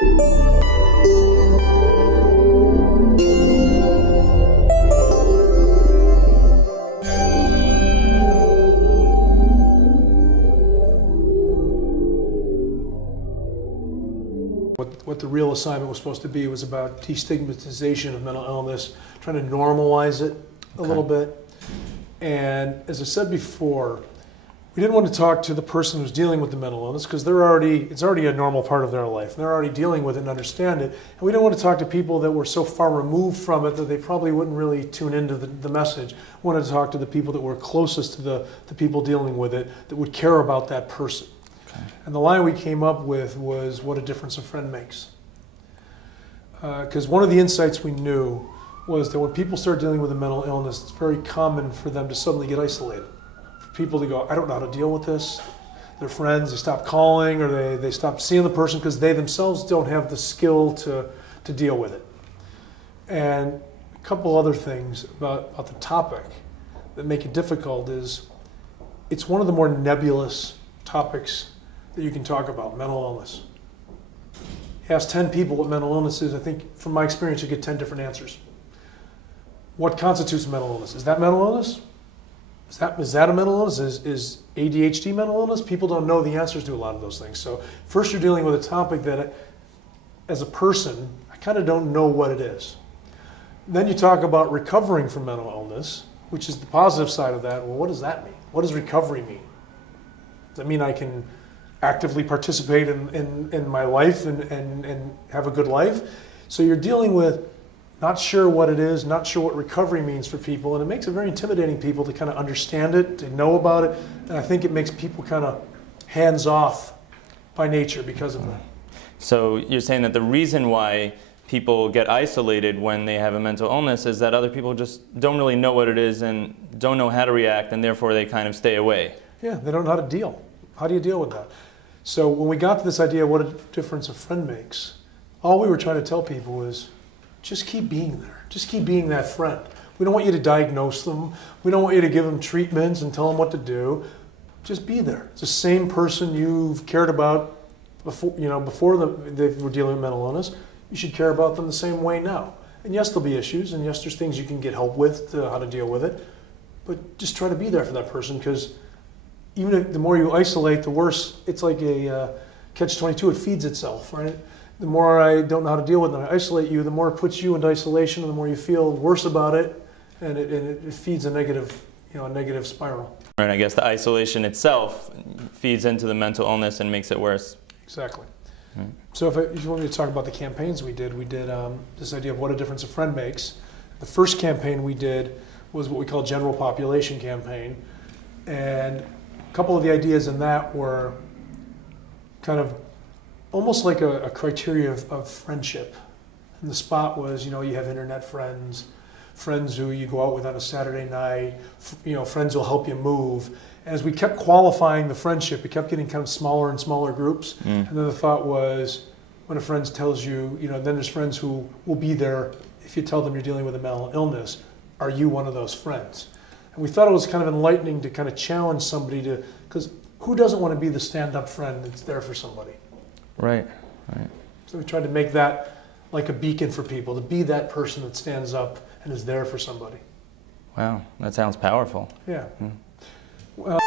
What the real assignment was supposed to be was about destigmatization of mental illness, trying to normalize it a little bit. And as I said before, we didn't want to talk to the person who's dealing with the mental illness because it's already a normal part of their life. They're already dealing with it and understand it. And we didn't want to talk to people that were so far removed from it that they probably wouldn't really tune into the message. We wanted to talk to the people that were closest to the people dealing with it, that would care about that person. And the line we came up with was, what a difference a friend makes. Because one of the insights we knew was that when people start dealing with a mental illness, it's very common for them to suddenly get isolated. For people to go, I don't know how to deal with this. Their friends, they stop calling or they stop seeing the person because they themselves don't have the skill to deal with it. And a couple other things about the topic that make it difficult is it's one of the more nebulous topics that you can talk about, mental illness. Ask 10 people what mental illness is, I think from my experience you get 10 different answers. What constitutes mental illness? Is that mental illness? Is that a mental illness? Is ADHD mental illness? People don't know the answers to a lot of those things. So first you're dealing with a topic that as a person, I kind of don't know what it is. Then you talk about recovering from mental illness, which is the positive side of that. Well, what does that mean? What does recovery mean? Does that mean I can actively participate in my life and have a good life? So you're dealing with not sure what it is, not sure what recovery means for people, and it makes it very intimidating people to kind of understand it, to know about it, and I think it makes people kind of hands-off by nature because of that. So you're saying that the reason why people get isolated when they have a mental illness is that other people just don't really know what it is and don't know how to react, and therefore they kind of stay away. Yeah, they don't know how to deal. How do you deal with that? So when we got to this idea of what a difference a friend makes, all we were trying to tell people was, just keep being there. Just keep being that friend. We don't want you to diagnose them. We don't want you to give them treatments and tell them what to do. Just be there. It's the same person you've cared about before, they were dealing with mental illness. You should care about them the same way now. And yes, there'll be issues, and yes, there's things you can get help with, how to deal with it. But just try to be there for that person, because even if the more you isolate, the worse. It's like a catch-22. It feeds itself, right? The more I don't know how to deal with it, and I isolate you, the more it puts you into isolation, and the more you feel worse about it, and it feeds a negative, a negative spiral. And I guess the isolation itself feeds into the mental illness and makes it worse. Exactly. So if you want me to talk about the campaigns we did this idea of what a difference a friend makes. The first campaign we did was what we call general population campaign, and a couple of the ideas in that were kind of almost like a criteria of friendship. And the spot was, you have internet friends, friends who you go out with on a Saturday night, friends who will help you move. And as we kept qualifying the friendship, it kept getting kind of smaller and smaller groups. And then the thought was, when a friend tells you, then there's friends who will be there if you tell them you're dealing with a mental illness. Are you one of those friends? And we thought it was kind of enlightening to kind of challenge somebody to, because who doesn't want to be the stand-up friend that's there for somebody? Right, right. So we tried to make that like a beacon for people, to be that person that stands up and is there for somebody. Wow, that sounds powerful. Yeah. Well,